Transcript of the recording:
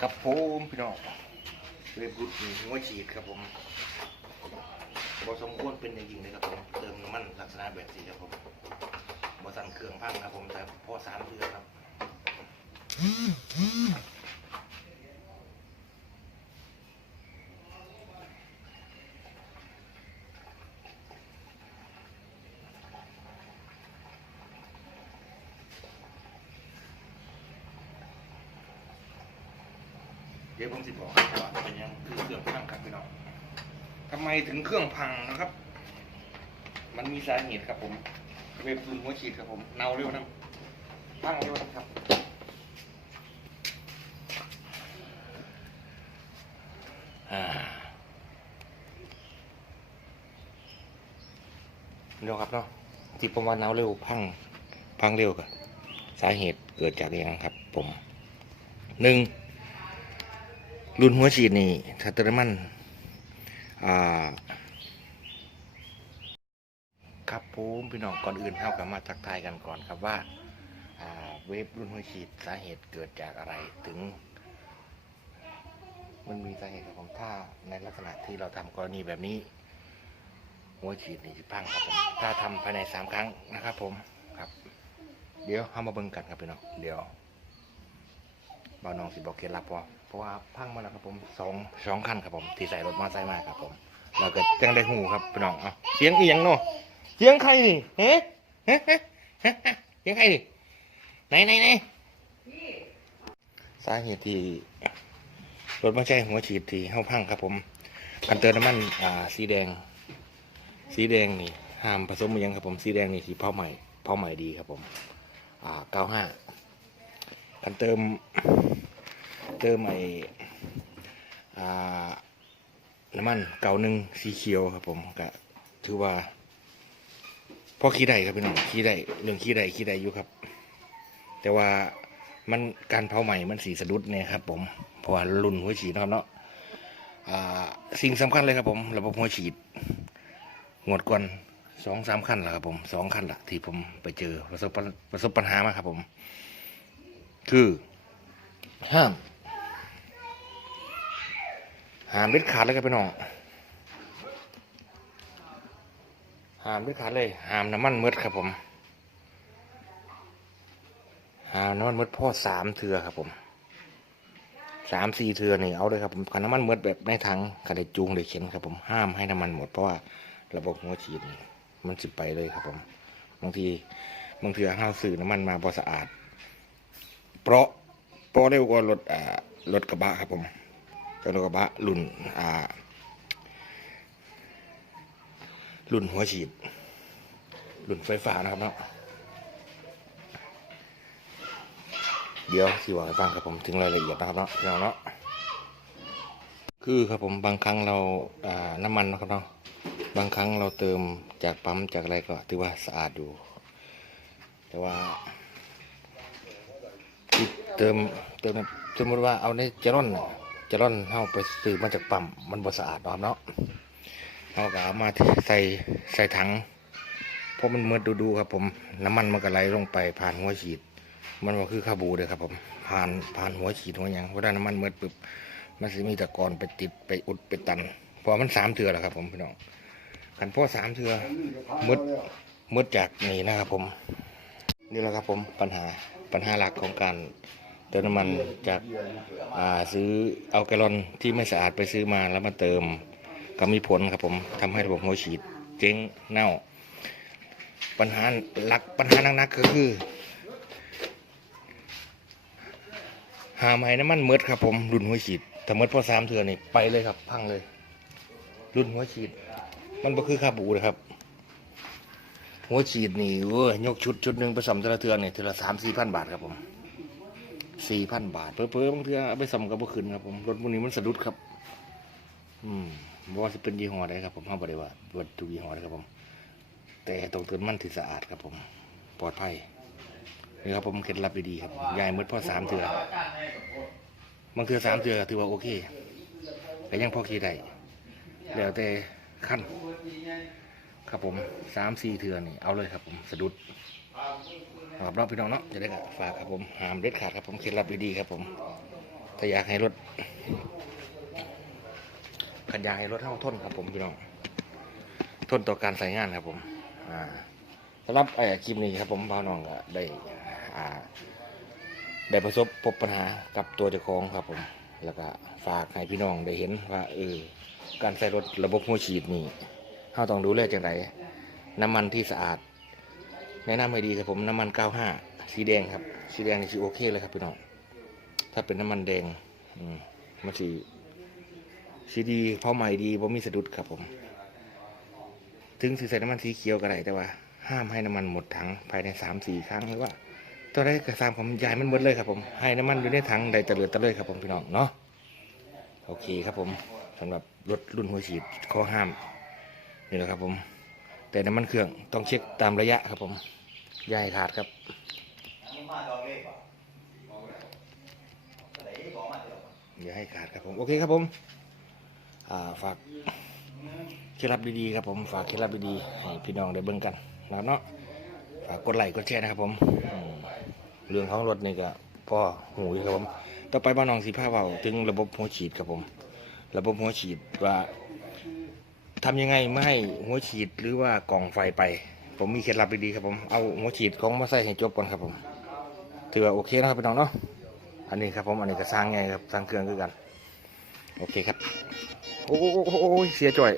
ครับผมพี่น้องเว็บรุดหัวฉีดครับผมบอสมควรเป็นอย่างยิ่งเลยครับผมเติมน้ำมันลักษณะแบบนี้ครับผมบอสั่นเครื่องพังครับผมแต่พอสามเดือนครับ ดี๋ยวผมสิบอกครับว่าเป็นยังคือเครื่องพังครับพี่น้องทำไมถึงเครื่องพังนะครับ มันมีสาเหตุครับผมเว็บรุนหัวฉีดครับผมเน่าเร็วนะพังเร็วนะครับเดี๋ยวครับเนาะที่ผมว่าเน่าเร็วพังพังเร็วกันสาเหตุเกิดจากอย่างครับ ผมหนึ่ง รุ่นหัวฉีดนี่ถ้าเติมน้ำมันอ่าครับผมพี่น้องก่อนอื่นเท่ากับมาทักทายกันก่อนครับว่าเวฟรุ่นหัวฉีดสาเหตุเกิดจากอะไรถึง มันมีสาเหตุครับผมถ้าในลักษณะที่เราทำกรณีแบบนี้ หัวฉีดนี่จะพังครับผมถ้าทำภายในสามครั้งนะครับผมครับ เดี๋ยวเข้ามาเบิ่งกันครับพี่น้องเดี๋ยว บ่าวน้องสิบอกเคล็ดลับพอเพราะว่าพังมาแล้วครับผมสองสองคันครับผมที่ใส่รถมอเตอร์ไซค์มาครับผมเราก็จังได้หูครับพี่น้องเอาเสียงอีหยังเนาะเสียงใครนี่เฮ้เฮ้เฮ้เฮ้เสียงใครนี่ไหนไหนไหนสาเหตุที่รถม่ใช่หัวฉีดที่เข้าพังครับผมกันเติมน้ำมันอ่าสีแดง สีแดงนี่ห้ามผสมอิหยังครับผมสีแดงนี่สีเผาใหม่เผาใหม่ดีครับผมอ่าเก้าห้า กันเติมเติมไอ้อ่น้ำมันเก่าหนึ่งสีเขียวครับผมก็ถือว่าพอขี้ได้ครับพี่น้องขี้ได้เรื่องขี้ได้ขี้ได้อยู่ครับ แต่ว่ามันการเผาใหม่มันสีสะดุดเนี่ยครับ ผมเพราะว่ารุ่นหัวฉีดนะครับเนาะสิ่งสำคัญเลยครับผมระบบหัวฉีดงวดก่อนสองสามขั้นแหละครับผมสองขั้นละที่ผมไปเจอประสบประสบปัญหามาครับผม คือห้ามห้ามเด็ดขาดเลยครับพี่น้องห้ามเด็ดขาดเลยห้ามน้ำมันมืดครับผมห้ามน้ำมันมืดพ่อสามเทือครับผมสามสี่เทือนี่เอาเลยครับผมขันน้ำมันมืดแบบในถังกระไดจูงเลยเข็นครับผมห้ามให้น้ำมันหมดเพราะว่าระบบหัวฉีดมันสิไปเลยครับผมบางทีบางทีห้าสื่อน้ำมันมาพอสะอาด เพราะเพอเร็วกว่ารถอ่ารถกระบะครับผมเป็นรถกระบะรุ่นอ่ารุ่นหัวฉีดรุ่นไฟฟ้านะครับเนาะเดี๋ยวสิว่าให้ฟังครับผมถึงรายละเอียดนะครับเนาะพี่น้องเนาะคือครับผมบางครั้งเราอ่าน้ำมันนะครับเนาะบางครั้งเราเติมจากปั๊มจากอะไรก็ถือว่าสะอาดอยู่ แต่ว่า เติมเติมสมมติว่าเอาในเจลอนเจลอนเอาไปซื้อมาจากปั๊มมันบ่สะอาดเนาะครับเนาะเอาก็เอามาใส่ใส่ถังเพราะมันมืดดูๆครับ ผมน้ำมันมันก็ไหลลงไปผ่านหัวฉีด มันก็คือคาบูเลยครับ ผมผ่านผ่านหัวฉีดหัวหยังเวลาะด้น้ำมันมืดปุ๊บมันจะมีตะกอนไปติดไปอุดไปตันพราะมันสามเถื่อแล้วครับ ผมพี่น้องกันพราะสามเถื่อมืดมืดจากนี่นะครับ ผม นี่แหละครับ ผมปัญหาปัญหาหลักของการ ติมน้ำมันจากาซื้อเอาแกลลอนที่ไม่สะอาดไปซื้อมาแล้วมาเติมก็มีผลครับผมทำให้ระบบหัวฉีดเจ๊งเน่า ปัญหาหลักปัญหาหนักๆก็คือ หาไม้น้ำมันเมดครับผมรุ่นหัวฉีดถ้าเมดพอสามเถื่อนี่ไปเลยครับ พังเลย รุ่นหัวฉีด มันก็คือคาบูเลยครับหัวฉีดนี่เว้ยยกชุดชุดหนึ่งไปสำแต่ละเทือนเนี่ยเทือละสามสี่พันบาทครับผม สี่พันบาท เพิ่มบางเทือเอาไปสำกับบุคืนครับผมรถพวกนี้มันสะดุดครับ อืมบ่ว่าจะเป็นยี่ห้อใดครับผมห้ามบริวารวัตถุกยี่ห้อใดครับผม แต่ต้องเตือนมันที่สะอาดครับผม ปลอดภัยนี่ครับผมเคล็ดลับดีๆครับยายมืดพ่อสามเทือบางเทือสามเทือถือว่าโอเคแต่ยังพอขี่ได้แล้วแต่ขั้นครับผมสามสี่เทือนี่เอาเลยครับผมสะดุด ครับรอบพี่น้องเนาะจะได้กับฝากครับผมหามเด็ดขาดครับผมเคล็ดลับดีๆครับผมถ้าอยากให้รถขันยากให้รถเท่าทนครับผมพี่น้องทนต่อการใส่งานครับผมอ่าสำหรับไอ้คลิปนี้ครับผมพ่อน้องก็ได้อ่าได้ประสบพบปัญหากับตัวเจ้าของครับผมแล้วก็ฝากให้พี่น้องได้เห็นว่าเออการใส่รถระบบหัวฉีดนี่เราต้องดูแลจังไรน้ำมันที่สะอาด แนะนำให้ดีครับผมน้ำมัน 95 สีแดงครับ สีแดงนี่สีโอเคเลยครับพี่น้อง ถ้าเป็นน้ำมันแดงอืมมันสีสีดีเพราะใหม่ดีเพราะมีสะดุดครับผม ถึงสิใส่น้ำมันสีเขียวก็ได้แต่ว่า ห้ามให้น้ำมันหมดถังภายในสามสี่ครั้งหรือว่าตัวแรกกระซามผมยายมันหมดเลยครับผม ให้น้ำมันอยู่ในถังใดตะเลือตะเลยครับผมพี่น้องเนาะ โอเคครับผมสำหรับรถรุ่นหัวฉีดข้อห้ามนี่แหละครับผม แต่น้ำมันเครื่องต้องเช็คตามระยะครับผมย่าให้ขาดครับอย่าให้ขาดครับผมโอเคครับผมาฝากเคล็ดลับดีๆครับผมฝากเคล็ดลับดีๆให้พี่น้องได้เบิ่งกันนะครับเนาะฝากกดไลค์กดแชร์นะครับผมเรื่องของรถนี่ก็พ่อหมูครับผมต่อไปบ้านน้องสีผ้าเบาถึงระบบหัวฉีดครับผม ระบบหัวฉีดว่า ทำยังไงไม่ให้หัวฉีดหรือว่ากล่องไฟไป ผมมีเคล็ดลับดีๆครับผมเอาหัวฉีดของมาใส่ให้จบก่อนครับผมถือว่าโอเคนะครับพี่น้องเนาะอันนี้ครับผมอันนี้ก็สร้างไงครับสร้างเครื่องคือกัน โอเคครับ โอ้โหเสียจ่อย